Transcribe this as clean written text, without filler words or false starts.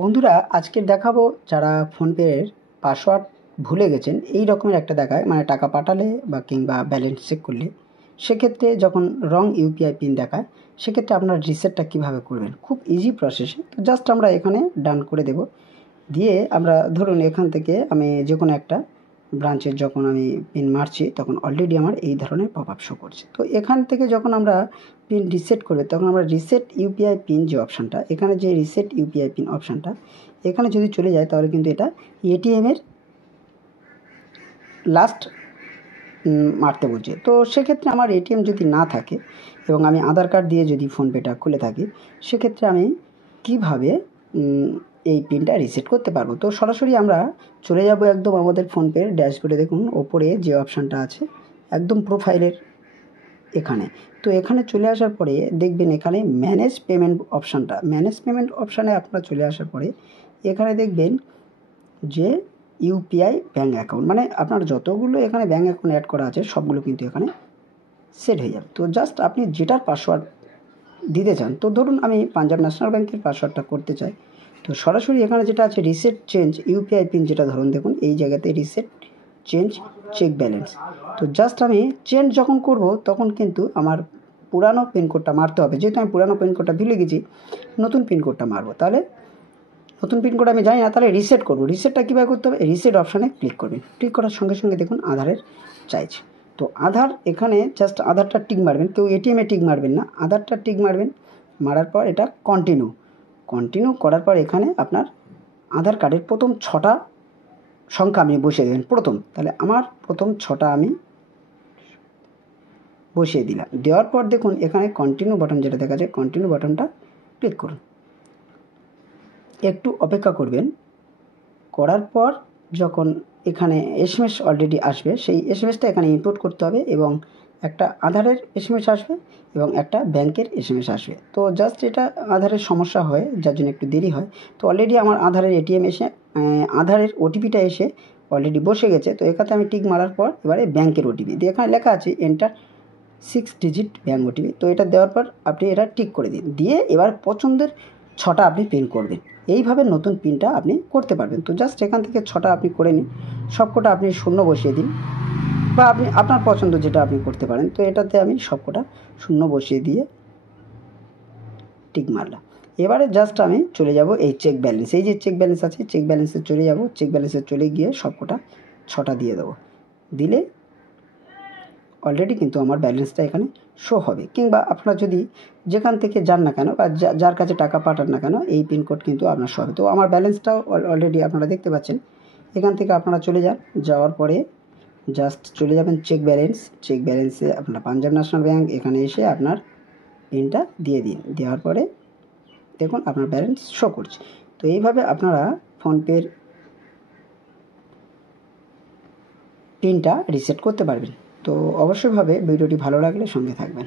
বন্ধুরা আজকের দেখাবো যারা ফোনপের পাসওয়ার্ড ভুলে গেছেন এই রকমের একটা দেখায়, মানে টাকা পাঠালে বা কিংবা ব্যালেন্স চেক করলে সেক্ষেত্রে যখন রং ইউপিআই পিন দেখায় সেক্ষেত্রে আপনার রিসেটটা কীভাবে করবেন, খুব ইজি প্রসেসে। তো জাস্ট আমরা এখানে ডান করে দেব, দিয়ে আমরা ধরুন এখান থেকে আমি যে কোনো একটা ব্রাঞ্চের যখন আমি পিন মারছি তখন অলরেডি আমার এই ধরনের পপ আপ শো করছে। তো এখান থেকে যখন আমরা পিন রিসেট করবে তখন আমরা রিসেট ইউপিআই পিন যে অপশানটা, এখানে যে রিসেট ইউপিআই পিন অপশানটা এখানে যদি চলে যায় তাহলে কিন্তু এটা এটিএমের লাস্ট মারতে বলছে। তো সেক্ষেত্রে আমার এটিএম যদি না থাকে এবং আমি আধার কার্ড দিয়ে যদি ফোনপেটা খুলে থাকি সেক্ষেত্রে আমি কিভাবে এই পিনটা রিসেট করতে পারবো। তো সরাসরি আমরা চলে যাব একদম আমাদের ফোনপের ড্যাশবোর্ডে। দেখুন ওপরে যে অপশানটা আছে একদম প্রোফাইলের এখানে, তো এখানে চলে আসার পরে দেখবেন এখানে ম্যানেজ পেমেন্ট অপশানটা, ম্যানেজ পেমেন্ট অপশানে আপনারা চলে আসার পরে এখানে দেখবেন যে ইউপিআই ব্যাঙ্ক অ্যাকাউন্ট, মানে আপনার যতগুলো এখানে ব্যাঙ্ক অ্যাকাউন্ট অ্যাড করা আছে সবগুলো কিন্তু এখানে সেট হয়ে যাবে। তো জাস্ট আপনি যেটার পাসওয়ার্ড দিতে চান, তো ধরুন আমি পাঞ্জাব ন্যাশনাল ব্যাঙ্কের পাসওয়ার্ডটা করতে চাই, তো সরাসরি এখানে যেটা আছে রিসেট চেঞ্জ ইউপিআই পিন, যেটা ধরুন দেখুন এই জায়গাতে রিসেট চেঞ্জ চেক ব্যালেন্স। তো জাস্ট আমি চেঞ্জ যখন করব তখন কিন্তু আমার পুরানো পিনকোডটা মারতে হবে, যেহেতু আমি পুরানো পিনকোডটা ভুলে গেছি নতুন পিনকোডটা মারবো। তাহলে নতুন পিনকোড আমি জানি না, তাহলে রিসেট করবো। রিসেটটা কীভাবে করতে হবে, রিসেট অপশানে ক্লিক করবেন, ক্লিক করার সঙ্গে সঙ্গে দেখুন আধারের চাইছে। তো আধার এখানে জাস্ট আধারটা টিক মারবেন, কেউ এটিএমে টিক মারবেন না, আধারটা টিক মারবেন। মারার পর এটা কন্টিনিউ করার পর এখানে আপনার আধার কার্ডের প্রথম 6টা সংখ্যা আপনি বসিয়ে দেবেন প্রথম। তাহলে আমার প্রথম 6টা আমি বসিয়ে দিলাম, দেওয়ার পর দেখুন এখানে কন্টিনিউ বাটন যেটা দেখা যায় কন্টিনিউ বাটনটা ক্লিক করুন, একটু অপেক্ষা করবেন। করার পর যখন এখানে এসএমএস অলরেডি আসবে সেই এসএমএসটা এখানে ইনপুট করতে হবে এবং একটা আধারের এসএমএস আসবে এবং একটা ব্যাংকের এসএমএস আসবে। তো জাস্ট এটা আধারের সমস্যা হয় যার জন্য একটু দেরি হয়। তো অলরেডি আমার আধারের এটিএম এসে আধারের ওটিপিটা এসে অলরেডি বসে গেছে। তো এখানে আমি টিক মারার পর এবারে ব্যাংকের ওটিপি দিয়ে এখানে লেখা আছে এন্টার 6 ডিজিট ব্যাঙ্ক ওটিপি। তো এটা দেওয়ার পর আপনি এটা টিক করে দিন, দিয়ে এবার পছন্দের 6টা আপনি পিন করবেন। এইভাবে নতুন পিনটা আপনি করতে পারবেন। তো জাস্ট এখান থেকে 6টা আপনি করে নিন, সবকটা আপনি 0 বসিয়ে দিন বা আপনি আপনার পছন্দ যেটা আপনি করতে পারেন। তো এটাতে আমি সবকটা 0 বসিয়ে দিয়ে টিক মারলাম। এবারে জাস্ট আমি চলে যাব এই চেক ব্যালেন্স, এই যে চেক ব্যালেন্স আছে চেক ব্যালেন্সে চলে যাব, চেক ব্যালেন্সে চলে গিয়ে সবকটা 6টা দিয়ে দেবো, দিলে অলরেডি কিন্তু আমার ব্যালেন্সটা এখানে শো হবে। কিংবা আপনারা যদি যেখান থেকে যান না কেন বা যার কাছে টাকা পাঠান না কেন এই পিনকোড কিন্তু আপনার শো হবে। তো আমার ব্যালেন্সটাও অলরেডি আপনারা দেখতে পাচ্ছেন। এখান থেকে আপনারা চলে যান, যাওয়ার পরে জাস্ট চলে যাবেন চেক ব্যালেন্স, চেক ব্যালেন্সে আপনার পাঞ্জাব ন্যাশনাল ব্যাঙ্ক, এখানে এসে আপনার পিনটা দিয়ে দিন, দেওয়ার পরে দেখুন আপনার ব্যালেন্স শো করছে। তো এইভাবে আপনারা ফোনপের পিনটা রিসেট করতে পারবেন। তো অবশ্যইভাবে ভিডিওটি ভালো লাগলে সঙ্গে থাকবেন।